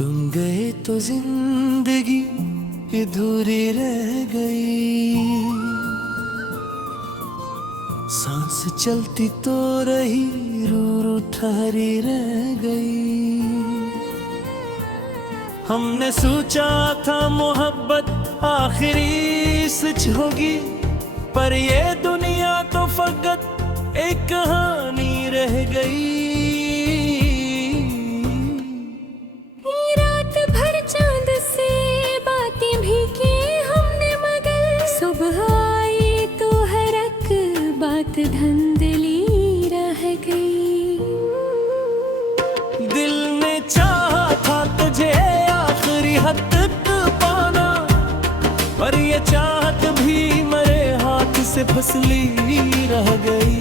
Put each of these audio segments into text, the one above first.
तुम गए तो जिंदगी अधूरी रह गई, सांस चलती तो रही, रूह ठहरी रह गई। हमने सोचा था मोहब्बत आखिरी सच होगी, पर ये दुनिया तो फकत एक कहानी रह गई। रात भर चांद से बातें भी की हमने, मगर सुबह आई तो हर एक बात धंधली रह गई। दिल ने चाहा था तुझे आखिरी हद तक पाना, पर ये चाहत भी मेरे हाथ से फिसली रह गई।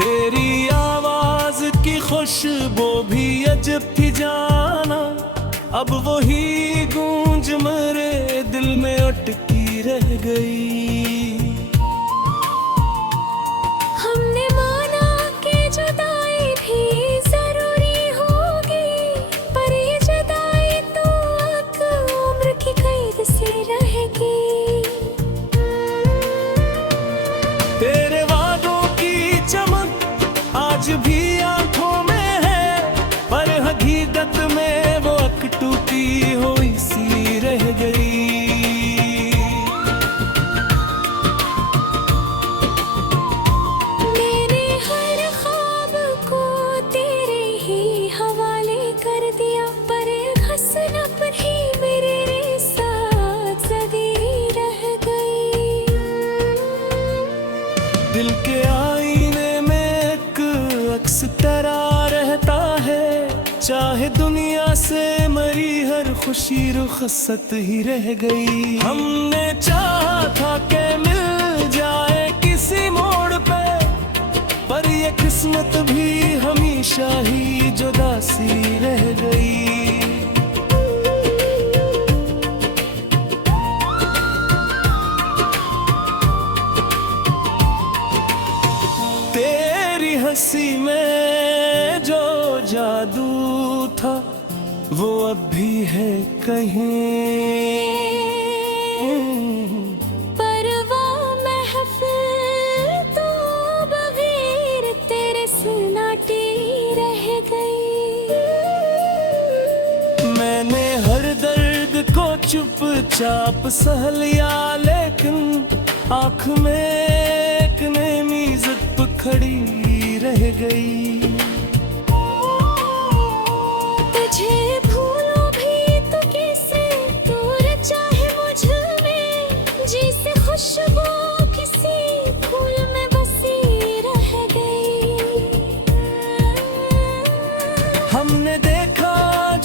तेरी आवाज की खुशबू भी अजब थी जाना, अब वही गूंज मेरे दिल में अटकी रह गई। हमने माना कि जुदाई भी जरूरी होगी, पर ये जुदाई तो एक उम्र की कैद से रहेगी। तेरे वादों की चमक आज भी आंखों में है, पर हकीकत में वो टूटी हुई सी रह गई। मैंने हर ख्वाब को तेरे ही हवाले कर दिया, पर हसरत ही मेरे साथ सदी रह गई। दिल के आईने में एक अक्स तेरा रहता है, चाहे दुनिया से मरी हर खुशी रुखसत ही रह गई। हमने चाहा था कि मिल जाए किसी मोड़ पे, पर ये किस्मत भी हमेशा ही जुदा सी रह गई। तेरी हंसी में जो जादू था वो अब भी है कहीं, पर वो महफिल तो बगैर तेरे सन्नाटी रह गई। मैंने हर दर्द को चुपचाप सह लिया, लेकिन आँख में एक नेमी ज़िद खड़ी रह गई। तुझे भूलो भी तो कैसे, दूर चाहे मुझ में, जिसे खुशबू किसी फूल में बसी रह गई। हमने देखा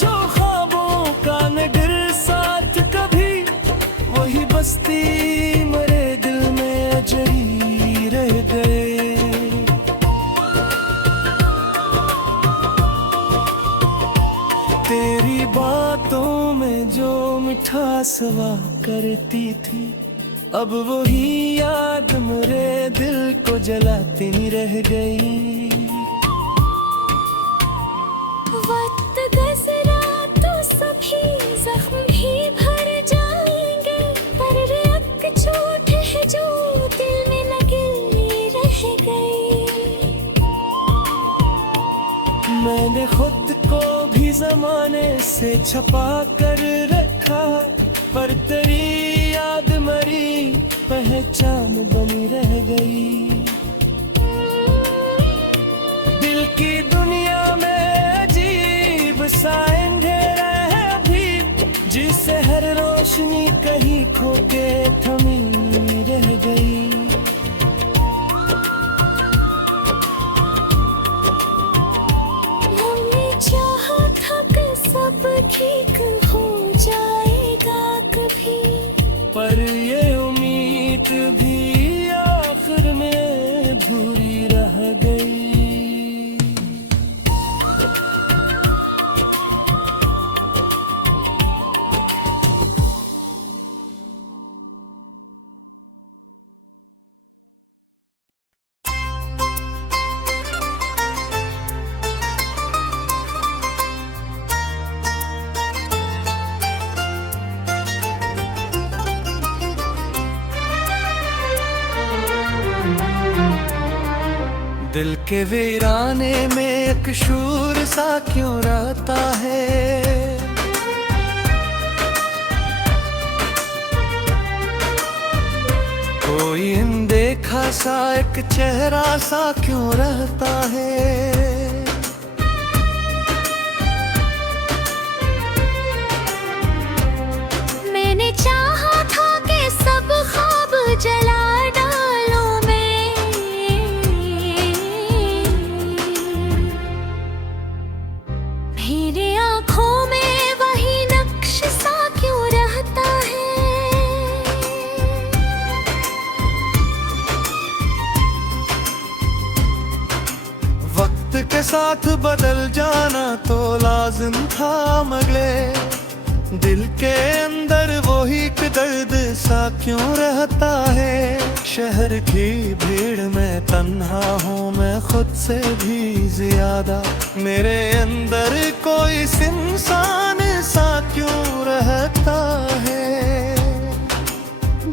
जो ख्वाबों का नगर साथ कभी, वही बस्ती मेरे दिल में अजरी रह गए। तेरी बातों में जो मिठास हुआ करती थी, अब वही याद मेरे दिल को जलाती रह गई। वक्त गुज़रा तो सभी जख्म भी भर जाएंगे, पर एक चोट है जो दिल में लगी रह गई। मैंने खुद को भी ज़माने से छपा कर रखा, पर तेरी याद मरी पहचान बनी रह गई। दिल की दुनिया में अजीब सा अंधेरा है अभी, जिसे हर रोशनी कहीं खो के थमी रह गई। हमने चाहा था कि सब ठीक हो जाएगा कभी, पर ये उम्मीद भी आखिर में अधूरी रह गई। दिल के वीराने में एक शूर सा क्यों रहता है। कोई अनदेखा सा एक चेहरा सा क्यों रहता है। मैंने चाहा था कि सब ख्वाब जला डालूं मैं, मेरे आँखों में वही नक्श सा क्यों रहता है। वक्त के साथ बदल जाना तो लाजिम था मगले, दिल के अंदर वही एक दर्द सा क्यों रहता है। शहर की भीड़ में तन्हा हूँ मैं खुद से भी ज्यादा, मेरे अंदर कोई इंसान सा क्यों रहता है।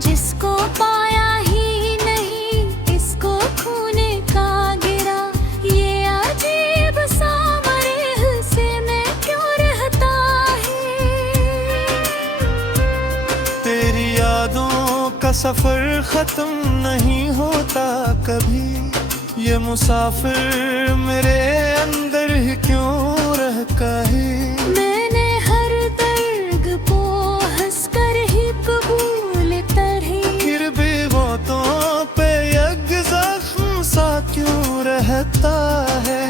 जिसको पाया ही नहीं इसको खूने का गिरा, ये अजीब सा मरे से मैं क्यों रहता है। तेरी यादों का सफर खत्म नहीं होता कभी, ये मुसाफिर मेरे अंदर ही क्यों रह कहीं। मैंने हर दर्द को हंसकर ही कबूल तरही, फिर भी वो तो पे एक जख्म सा क्यों रहता है।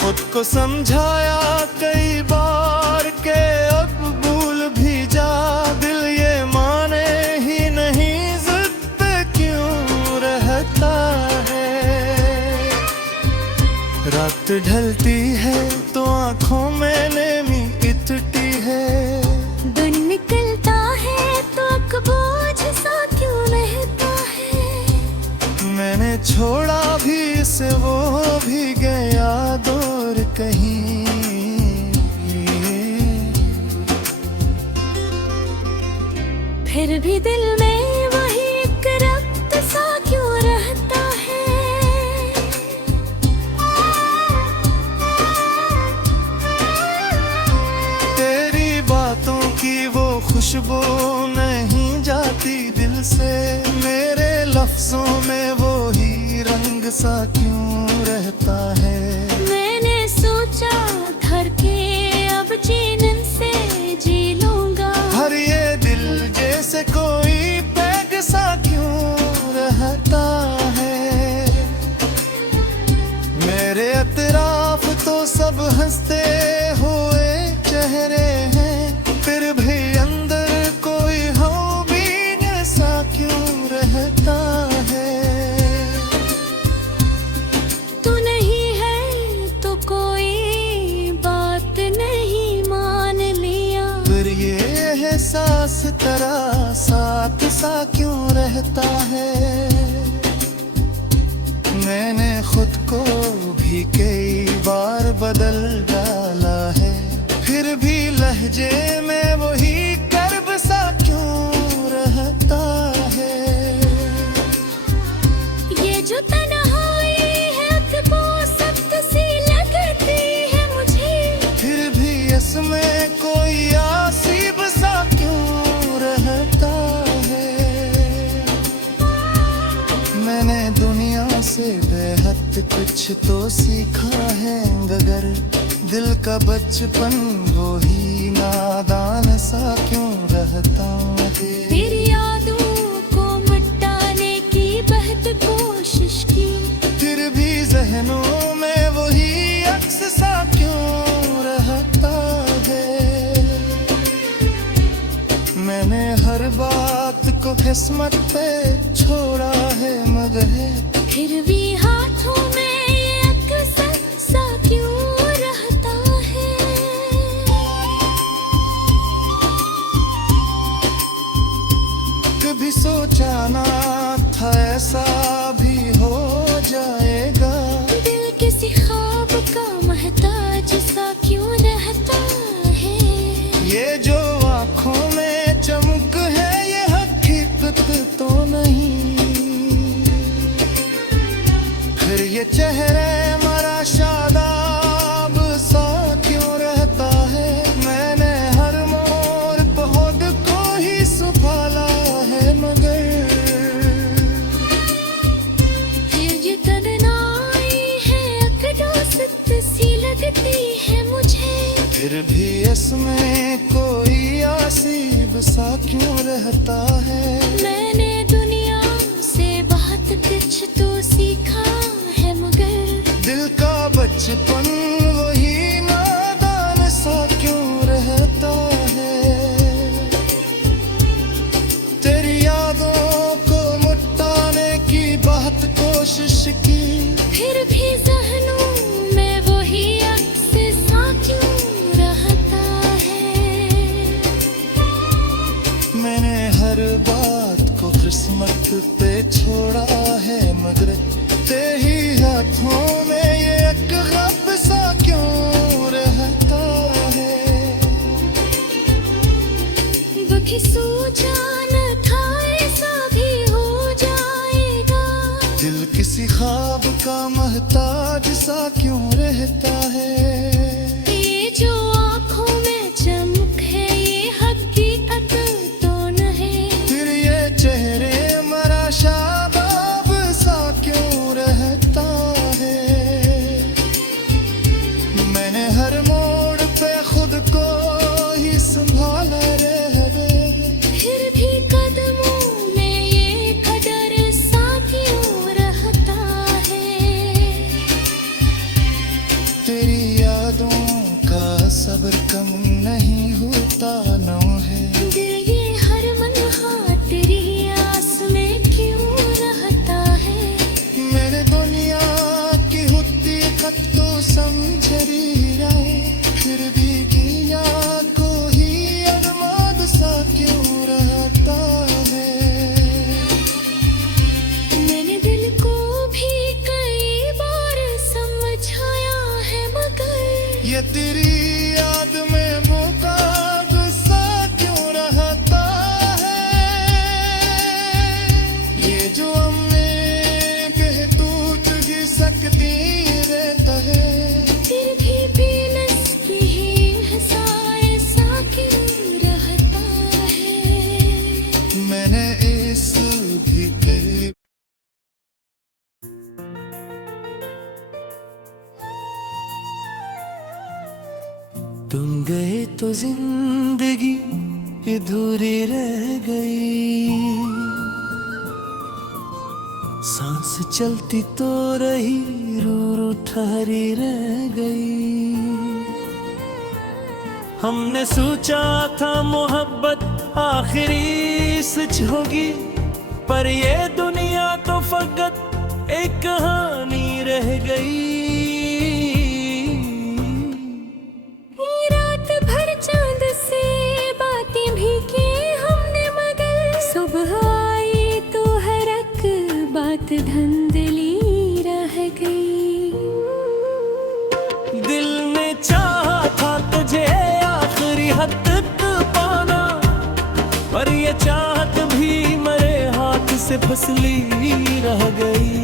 खुद को समझाया कई बार के अब भूल भी जा, दिल ये माने ही नहीं जिद पे क्यों रहता है। रात ढलती है तो आंखों में नेमी इतती है, दिन निकलता है तो एक बोझ सा क्यों रहता है। मैंने छोड़ा भी इसे वो भी गया दूर कहीं। फिर भी दिल में वही एक रक्त सा क्यों रहता है। तेरी बातों की वो खुशबू नहीं जाती दिल से, मेरे लफ्जों में वो ही रंग सा क्यों रहता है। मैंने सोचा घर के अब जीवन से जी लूंगा, हर ये दिल जैसे कोई पैग सा क्यों रहता है। मेरे अतराफ तो सब हंसते हुए चेहरे हैं, फिर भी अंदर कोई हम भी ऐसा क्यों रहता है। तू नहीं है तो कोई बात नहीं मान लिया, फिर ये एहसास तेरा साथ सा क्यों रहता है। मैंने खुद को भी कई बार बदल डाला है, फिर भी लहजे में वही कर्ब सा क्यों रहता है। ये जो तन्हाई है वो सख्त सी लगती है मुझे, फिर भी इसमें कोई आसीब सा क्यों रहता है। मैंने दुनिया से बेहद कुछ तो सीखा है, मगर दिल का बचपन वो ही नादान सा क्यों रहता है। तेरी यादों को मिटाने की बहुत कोशिश की, फिर भी जहनों में वही अक्स सा क्यों रहता है। मैंने हर बात को किस्मत पे छोड़ा है, मगर फिर भी हाथों में ये अक्सर सा क्यों रहता है। कभी सोचा ना था ऐसा भी हो जाएगा, दिल किसी ख्वाब का महताज सा क्यों रहता है। ये जो आँखों में चमक है ये हकीकत तो नहीं। फिर भी इसमें कोई आसीब सा क्यों रहता है। मैंने दुनिया से बहुत कुछ तो सीखा है, मगर दिल का बचपन वही नादान सा क्यों रहता है। तेरी यादों को मिटाने की बहुत कोशिश की, फिर भी ज़हनों में वही अक्स सा क्यों रहता है। मैंने हर बात को किस्मत पे छोड़ा है, मगर तेरी हाथों में ये एक गम सा क्यों रहता है। बाकी सोचा न था ऐसा भी हो जाएगा। दिल किसी ख्वाब का मोहताज सा क्यों रहता है। ये जो आँखों में चमक है ये हकीकत तो नहीं। फिर ये चेहरे मरा शाबाब सा क्यों रहता है। मैंने हर मोड़ पे खुद को ही संभाला रहवे, फिर भी कदमों में ये कदर सा क्यों रहता है। तेरी यादों का सब्र कम नहीं होता न है। दिल ये हर मनहा तेरी आस में क्यों रहता है। मैंने दुनिया की होती खत तो समझ रही है, फिर भी किया को ही अरमान सा क्यों रहता है। मैंने दिल को भी कई बार समझाया है, मगर ये तेरी याद में मुकाब सा क्यों रहता है। ये जो हमें कह टूट ही सकती रहता है। फिर भी बेनस की हंसाए सा क्यों रहता है। मैंने इस भी कही तुम गए तो जिंदगी अधूरी रह गई। सांस चलती तो रही रूह ठहरी रह गई। हमने सोचा था मोहब्बत आखिरी सच होगी, पर ये दुनिया तो फकत एक कहानी रह गई। रात भर चांद से बातें भी की हमने, मगर सुबह आई तो हर एक बात धुंधली रह गई। दिल ने चाहा था तुझे आखिरी हद तक पाना, पर ये चाहत भी मरे हाथ से फसली रह गई।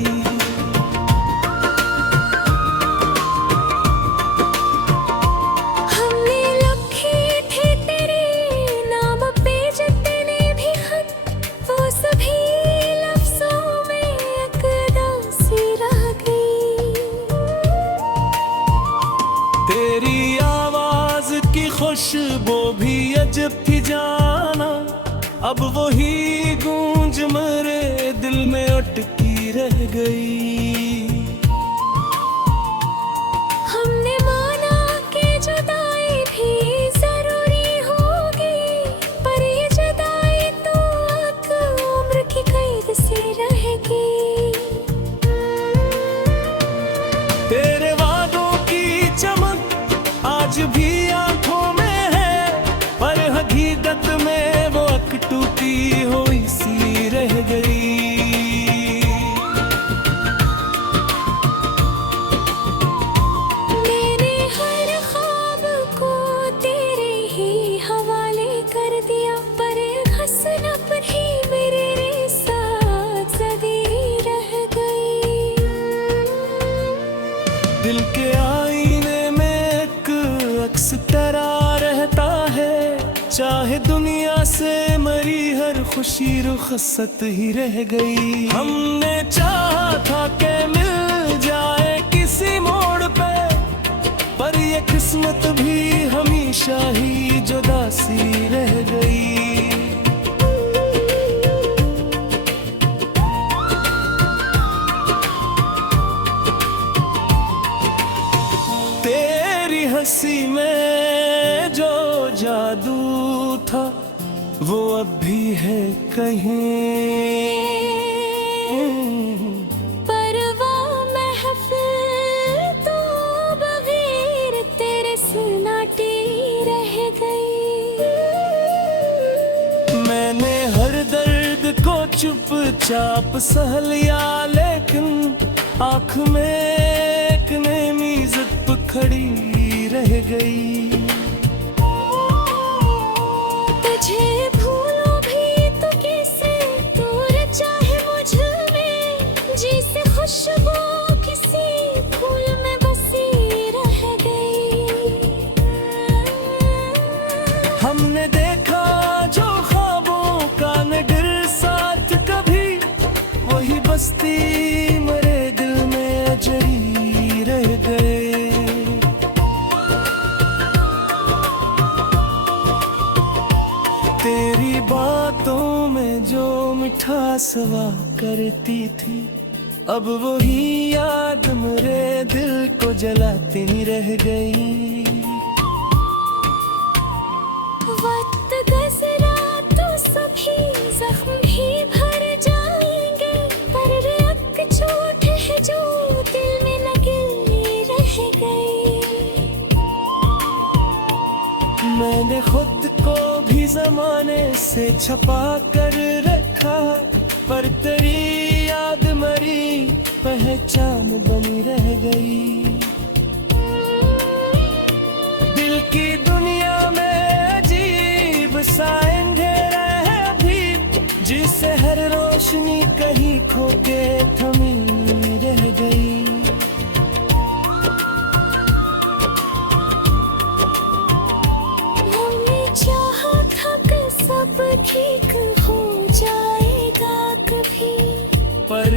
हमने लिखे थे तेरे नाम पे जितने भी खत, वो सभी लफ्जों में एक उदासी रह गई। तेरी आवाज की खुशबू भी अजब थी जाना, अब वही गूंज मेरे दिल में अटकी रह गई। हमने माना कि जुदाई भी जरूरी होगी, पर ये जुदाई तो एक उम्र की कैद से रहेगी। तेरे वादों की चमक आज भी आंखों में है, पर हकीकत में वो अक टूटी हुई सी रह गई। मैंने हर ख्वाब को तेरे ही हवाले कर दिया, पर हसनत ही मेरे साथ सदी रह गई। दिल के आईने में एक अक्स तेरा रहता है, चाहे दुनिया से मरी हर खुशी रुखसत ही रह गई। हमने चाहा था कि मिल जाए किसी मोड़ पे, पर ये किस्मत भी हम ही हमेशा ही जुदा सी रह गई। तेरी हंसी में जो जादू था वो अब भी है कहीं, पर वो महफिल तो बगैर तेरे सन्नाटी रह गई। मैंने हर दर्द को चुपचाप सह लिया, लेकिन आँख में एक नेमी ज़िद खड़ी रह गई। तुझे भूलो भी तो कैसे, दूर चाहे मुझ में, जिसे खुशबू किसी फूल में बसी रह गई। हमने देखा जो ख्वाबों का नगर साथ, कभी वही बस्ती मरे दिल में अजरी रह गए। तेरी बातों में जो मिठास हुआ करती थी, अब वही याद मेरे दिल को जलाती रह गई। वक्त गुज़रा तो सभी जख्म भी भर जाएंगे, पर एक चोट है जो दिल में लगी रह गई। मैंने खुद को भी जमाने से छुपा कर रखा, पर तेरी याद मरी पहचान बनी रह गई। दिल की दुनिया में अजीब सा अंधेरा है अभी, जिसे हर रोशनी कहीं खो के थमी रह गई। हमने चाहा था कि सब ठीक हो जाएगा कभी, पर